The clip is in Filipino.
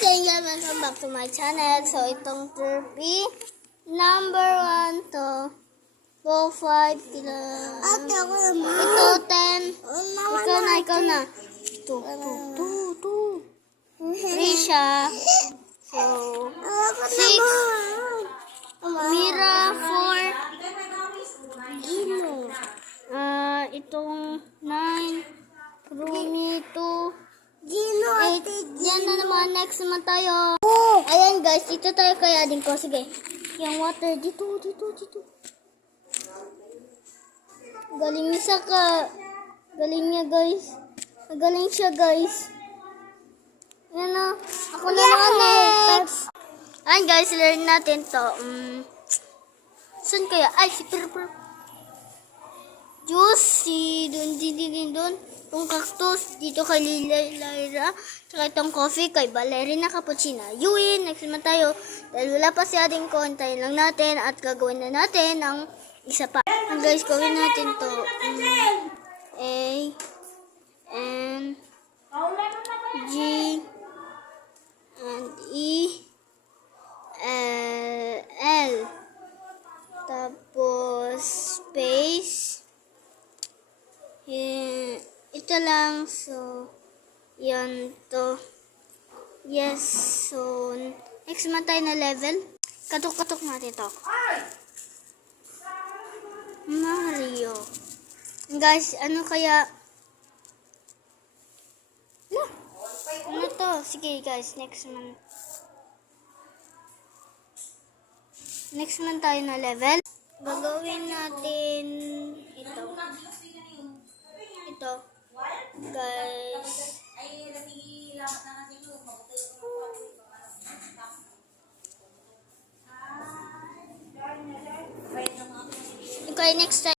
and welcome back to my channel. So, itong therapy, number 1 to 4, 5, Ate, ako naman. ito 10, ikaw na, 2, 3 siya, so, 6, Mira, 4, Gino. itong 9, Rumi, 2, Gino, 8, ate. yan na naman, next naman tayo. Oh. Ayan guys, dito tayo kay ading ko. Sige. Yung water, dito. Galing niya Galing niya guys. Galing siya guys. Yan o. Ako naman next. Ayan guys, learn natin to. Saan kaya? Ay, si Purple. Juicy. Doon. Itong cactus, dito kay Lyra. Tsaka itong coffee kay Ballerina Cappuccina. Yun, next naman tayo. Dahil wala pa si ading ko, antayin lang natin at gagawin na natin ang isa pa. And guys, gawin natin to. A, N, G, and E, L. Tapos, space. Ito lang, so, yan to. Yes, so, next naman tayo na level. Katok-katok natin to. Mario. Guys, ano kaya? No. Ano to? Sige guys, next naman. Next naman tayo na level. Gagawin natin ito. Ito. Guys. Okay, next time.